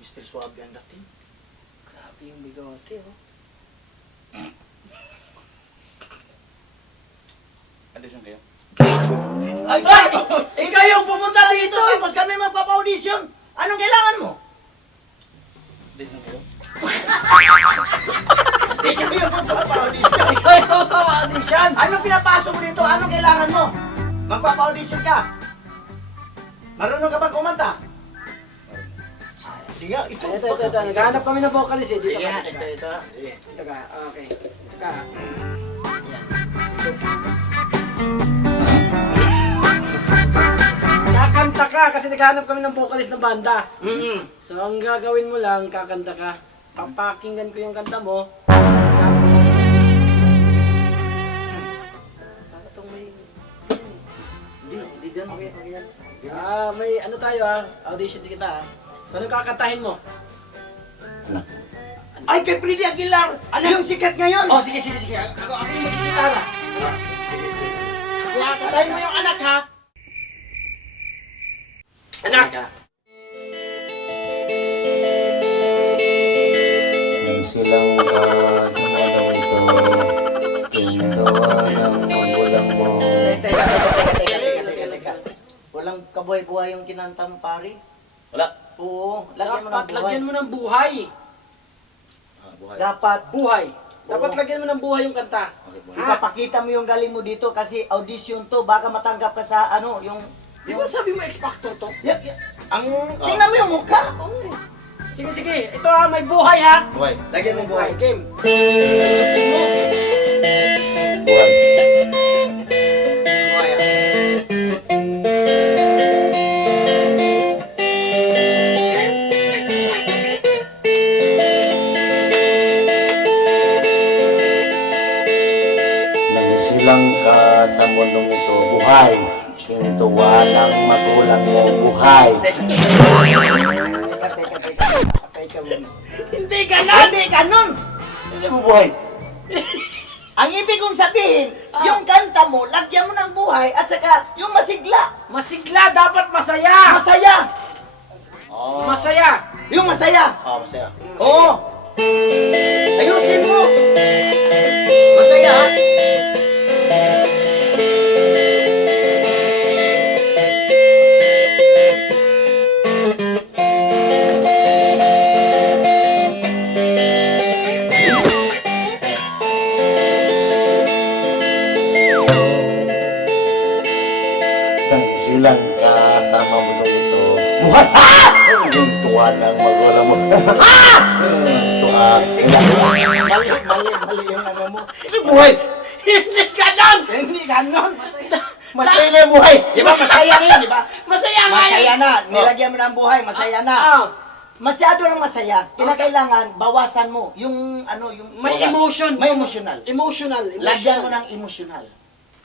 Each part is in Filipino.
Mr. Suave ang dating. Grabe yung bigote, oh. Audition kayo? Ay! Ikaw yung pumunta dito! Tapos kami magpapa-audition! Anong kailangan mo? Audition kayo? Hindi kami yung magpapa-audition! Ikaw yung audition! Anong pinapasok mo dito? Anong kailangan mo? Magpapa-audition ka? Marunong ka ba kumanta? Sige, ito. Ito. Naghahanap kami ng vocalist, eh. Dito Sige, ka. ito. Sige. Ito ka. Okay. Ito ka. Kakanta ka kasi naghahanap kami ng vocalist na banda. So, ang gagawin mo lang, kakanta ka. Papakinggan ko yung kanta mo. Tapos, itong may... Hindi dyan. Okay yan. May ano tayo audition din kita So, anong kakantahin mo? Ay, kay Freddy Aguilar! Ano yung sikat ngayon? Oh, sige. Ako yung magkikitara. Kaya kantahin mo yung anak, ha? Anak! Ang silang ka sa mga ito, kintawa ng magulang mo. Teka. Walang kabuhay-buhay yung kinanta mo, pare. Wala. Oo, lagyan mo ng Dapat buhay. lagyan mo ng buhay. Buhay. Dapat. Buhay. Dapat Oo. lagyan mo ng buhay yung kanta. Okay, buhay. Ipapakita mo yung galing mo dito kasi audition to. Baka matanggap ka sa ano, yung... Di ba sabi mo X-Factor to? Ang... Tingnan mo yung mukha. Sige. Ito may buhay, ha? Buhay. Lagyan mo buhay. Game. Ayusin mo. Buhay. Buhay, ah. Nagsilang ka sa mundong ito, buhay. Kintuwa ng magulang mo, buhay. Teka muna. Hindi ganon! Hindi, ganun! Hindi mo buhay. Ang ibig kong sabihin, yung kanta mo, lagyan mo ng buhay at saka yung masigla. Masigla, dapat masaya! Masaya! Oh. Masaya! Yung masaya. Oh, masaya. Oo. Ayusin mo. Masaya, ha? Nagsilang ka sa mundong ito, buhay. Kintuwa ng magulang mo. Tuwa. Mali yung ano mo. Buhay. Hindi ganon! Hindi ganon. Masaya na yung buhay. Di ba masaya na yun, di ba? Masaya nga Masaya na. Nilagyan mo ng buhay, masaya na. Masyado lang masaya. Kinakailangan, bawasan mo. Yung ano, yung... May emotion. May emotional. Emotional. Lagyan mo ng emotional.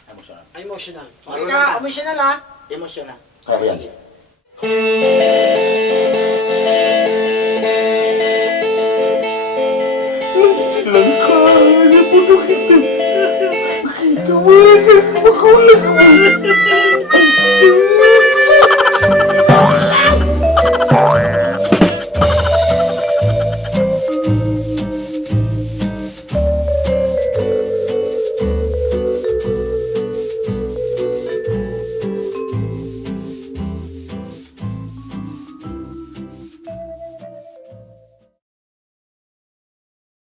Emotional. Emotional. Okay Marunong ka, ka. emotional, ha? Emotional. Kaya yan. Silang ka sa puno kita. Kintuwa ng magulang mo.